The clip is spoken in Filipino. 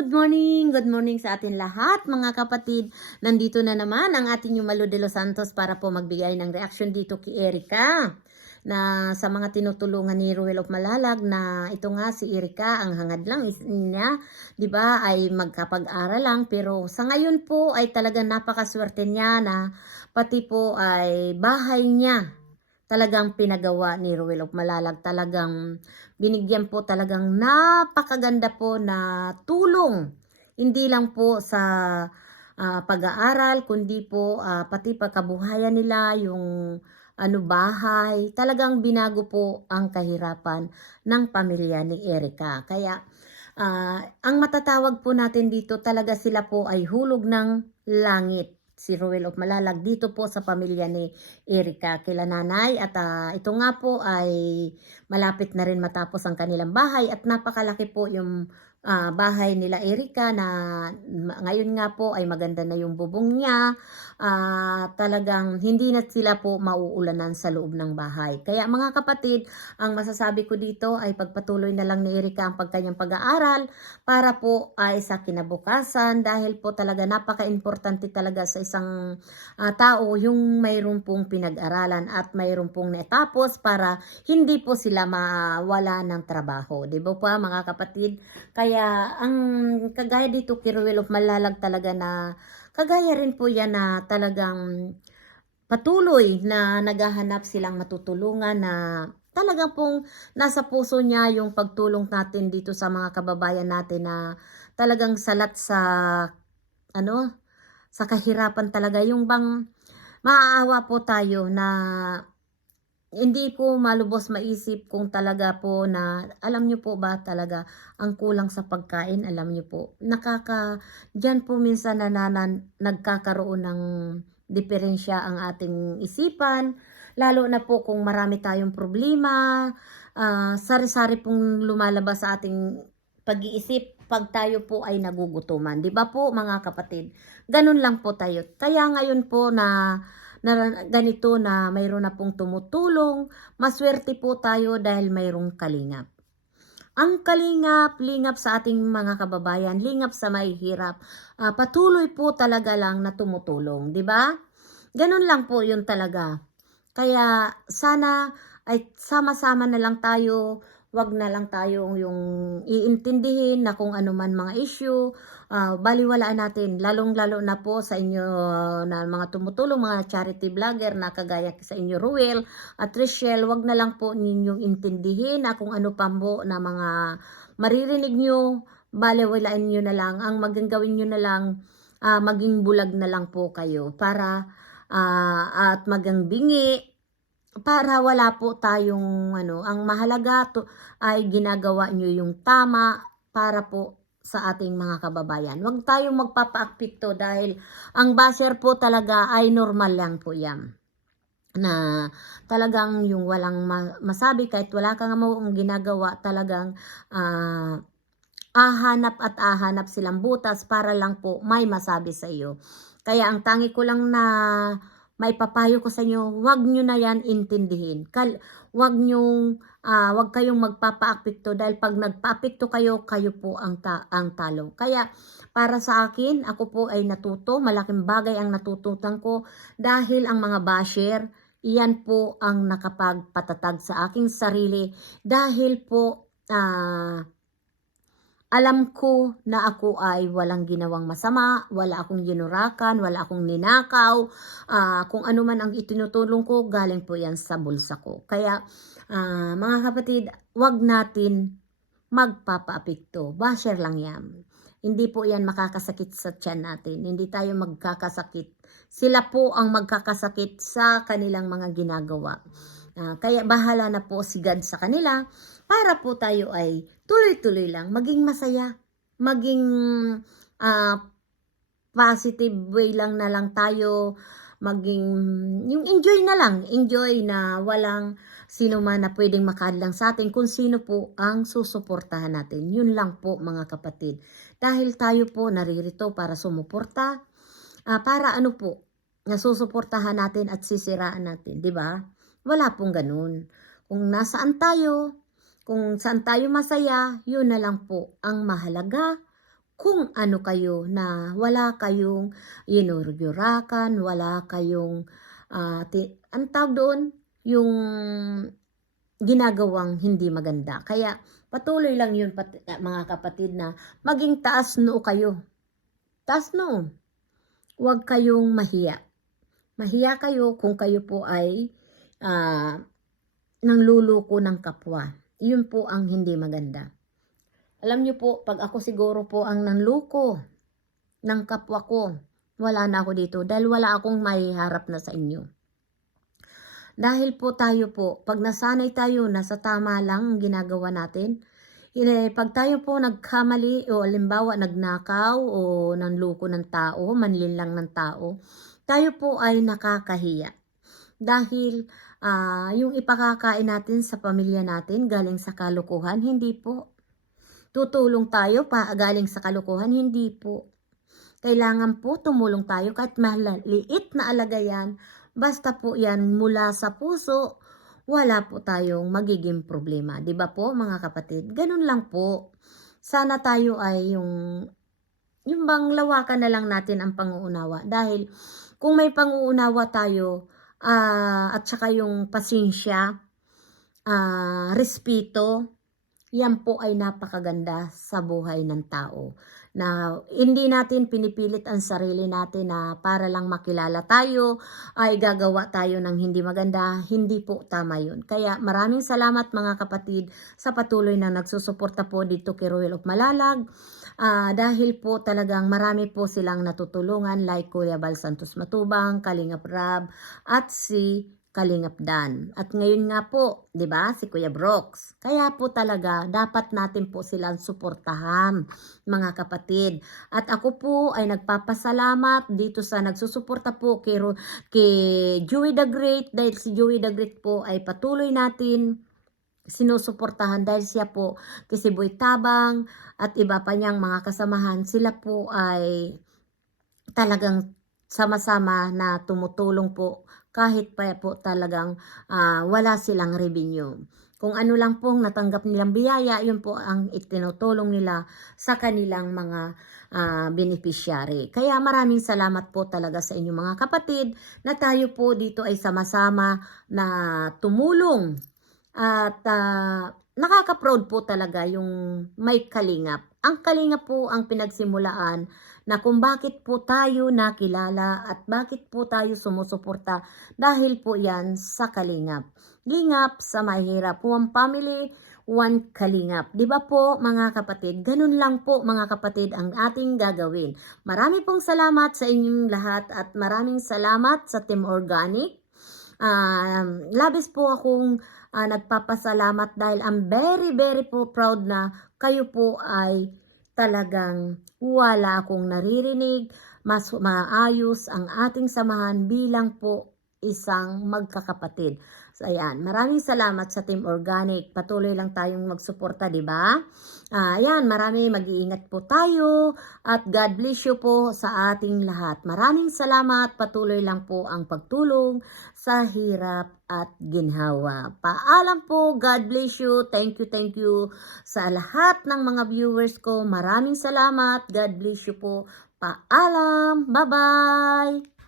good morning, good morning sa atin lahat mga kapatid. Nandito na naman ang ating yung Malo de los Santos para po magbigay ng reaction dito kay Erika. Na sa mga tinutulungan ni Ruel of Malalag na ito nga si Erika ang hangad lang niya, 'di ba, ay magkapag-aral lang. Pero sa ngayon po ay talagang napakaswerte niya na pati po ay bahay niya talagang pinagawa ni Ruel of Malalag. Talagang binigyan po talagang napakaganda po na tulong. Hindi lang po sa ah, pag-aaral, kundi po ah, pati pagkabuhayan nila, yung ano bahay. Talagang binago po ang kahirapan ng pamilya ni Erika. Kaya ah, ang matatawag po natin dito talaga sila po ay hulog ng langit si Ruel of Malalag dito po sa pamilya ni Erika kila nanay. At ah, ito nga po ay malapit na rin matapos ang kanilang bahay at napakalaki po yung ah, bahay nila Erika na ngayon nga po ay maganda na yung bubong niya Ah, talagang hindi na sila po mauulanan sa loob ng bahay kaya mga kapatid ang masasabi ko dito ay pagpatuloy na lang ni Erika ang pagkanyang pag-aaral para po ay sa kinabukasan dahil po talaga napaka-importante talaga sa isang ah, tao yung mayroon pong pinag-aralan at mayroon pong natapos para hindi po sila mawala ng trabaho. Di ba po mga kapatid? Kaya ang kagaya dito Ruel of Malalag talaga na kagaya rin po yan na talagang patuloy na naghahanap silang matutulungan na talaga pong nasa puso niya yung pagtulong natin dito sa mga kababayan natin na talagang salat sa ano sa kahirapan talaga. Yung bang maaawa po tayo na hindi ko malubos maisip kung talaga po na alam niyo po ba talaga ang kulang sa pagkain alam niyo po nakaka diyan po minsan na, na, na- nagkakaroon ng diferensya ang ating isipan lalo na po kung marami tayong problema ah, sari-sari pong lumalabas sa ating pag-iisip pag tayo po ay nagugutuman. Di ba po mga kapatid? Ganun lang po tayo. Kaya ngayon po na, na ganito na mayroon na pong tumutulong, maswerte po tayo dahil mayroong kalingap. Ang kalingap, lingap sa ating mga kababayan, lingap sa may hirap, ah, patuloy po talaga lang na tumutulong, di ba? Ganun lang po yun talaga. Kaya sana ay sama-sama na lang tayo, wag na lang tayong yung iintindihin na kung ano man mga issue, ah, baliwalaan natin, lalong-lalo na po sa inyo ah, na mga tumutulong, mga charity vlogger na kagaya sa inyo Ruel at Richelle, wag na lang po ninyong intindihin na kung ano pa po na mga maririnig nyo, baliwalaan nyo na lang, ang maging gawin nyo na lang, ah, maging bulag na lang po kayo para ah, at magang bingi para wala po tayong ano, ang mahalaga to ay ginagawa nyo yung tama para po sa ating mga kababayan. Huwag tayong magpapaakpikto dahil ang basher po talaga ay normal lang po yan. Na talagang yung walang ma- masabi kahit wala kang ang ginagawa talagang ah, ahanap at ahanap silang butas para lang po may masabi sa iyo. Kaya ang tangi ko lang na may papayo ko sa inyo, wag nyo na yan intindihin. Kal wag nyo, ah, wag kayong magpapaapekto dahil pag nagpaapekto kayo, kayo po ang, ta- ang talo. Kaya para sa akin, ako po ay natuto, malaking bagay ang natututan ko dahil ang mga basher, iyan po ang nakapagpatatag sa aking sarili dahil po ah, alam ko na ako ay walang ginawang masama, wala akong ginurakan, wala akong ninakaw, ah, kung ano man ang itinutulong ko, galing po yan sa bulsa ko. Kaya, ah, mga kapatid, wag natin magpapaapekto. Basher lang yan. Hindi po yan makakasakit sa tiyan natin. Hindi tayo magkakasakit. Sila po ang magkakasakit sa kanilang mga ginagawa. Ah, kaya bahala na po si God sa kanila para po tayo ay tuloy-tuloy lang, maging masaya, maging ah, positive way lang na lang tayo, maging, yung enjoy na lang, enjoy na walang sino man na pwedeng makadlang sa atin kung sino po ang susuportahan natin. Yun lang po mga kapatid. Dahil tayo po naririto para sumuporta, ah, para ano po, nasusuportahan natin at sisiraan natin, di ba? Wala pong ganun. Kung nasaan tayo, kung saan tayo masaya, yun na lang po ang mahalaga. kung ano kayo na wala kayong inuryurakan, wala kayong ti- ang tawag doon, yung ginagawang hindi maganda. Kaya patuloy lang yun pat- mga kapatid na maging taas noo kayo. Taas noo. Huwag kayong mahiya. Mahiya kayo kung kayo po ay ah, nangluluko ng kapwa. Yun po ang hindi maganda. Alam niyo po, pag ako siguro po ang nanluko ng kapwa ko, wala na ako dito dahil wala akong maiharap na sa inyo. Dahil po tayo po, pag nasanay tayo na sa tama lang ang ginagawa natin, eh, pag tayo po nagkamali o alimbawa nagnakaw o nanluko ng tao, manlin lang ng tao, tayo po ay nakakahiya. Dahil ah, yung ipakakain natin sa pamilya natin galing sa kalukuhan, hindi po. Tutulong tayo pa galing sa kalukuhan, hindi po. Kailangan po tumulong tayo kahit maliit na alaga yan, basta po yan mula sa puso, wala po tayong magiging problema. ba po mga kapatid? Ganun lang po. Sana tayo ay yung yung bang lawakan na lang natin ang panguunawa dahil kung may panguunawa tayo ah, at saka yung pasensya, ah, respeto, yan po ay napakaganda sa buhay ng tao. Na hindi natin pinipilit ang sarili natin na para lang makilala tayo, ay gagawa tayo ng hindi maganda. Hindi po tama yun. Kaya maraming salamat mga kapatid sa patuloy na nagsusuporta po dito kay Royal of Malalag. Ah, dahil po talagang marami po silang natutulungan like Kuya Bal Santos Matubang, Kalingap Rab, at si Kalingap Dan. At ngayon nga po, 'di ba, si Kuya Brooks. Kaya po talaga dapat natin po silang suportahan, mga kapatid. At ako po ay nagpapasalamat dito sa nagsusuporta po kay, kay Joey the Great dahil si Joey the Great po ay patuloy natin sinusuportahan dahil siya po kay si Boy Tabang at iba pa niyang mga kasamahan. Sila po ay talagang sama-sama na tumutulong po kahit pa po talagang ah, wala silang revenue. Kung ano lang pong natanggap nilang biyaya, yun po ang itinutulong nila sa kanilang mga ah, beneficiary. Kaya maraming salamat po talaga sa inyong mga kapatid na tayo po dito ay sama-sama na tumulong at ah, nakaka-proud po talaga yung may kalingap. Ang kalingap po ang pinagsimulaan na kung bakit po tayo nakilala at bakit po tayo sumusuporta dahil po yan sa kalingap. Lingap sa mahirap. One family, one kalingap. Di ba po mga kapatid? Ganun lang po mga kapatid ang ating gagawin. Marami pong salamat sa inyong lahat at maraming salamat sa Team Organic. Um, labis po akong ah, nagpapasalamat dahil I'm very very po proud na kayo po ay talagang wala akong naririnig, mas maayos ang ating samahan bilang po isang magkakapatid. Ayan. Maraming salamat sa Team Organic. Patuloy lang tayong magsuporta, di ba? Ah, ayan, marami mag-iingat po tayo at God bless you po sa ating lahat. Maraming salamat. Patuloy lang po ang pagtulong sa hirap at ginhawa. Paalam po. God bless you. Thank you, thank you sa lahat ng mga viewers ko. Maraming salamat. God bless you po. Paalam. Bye-bye.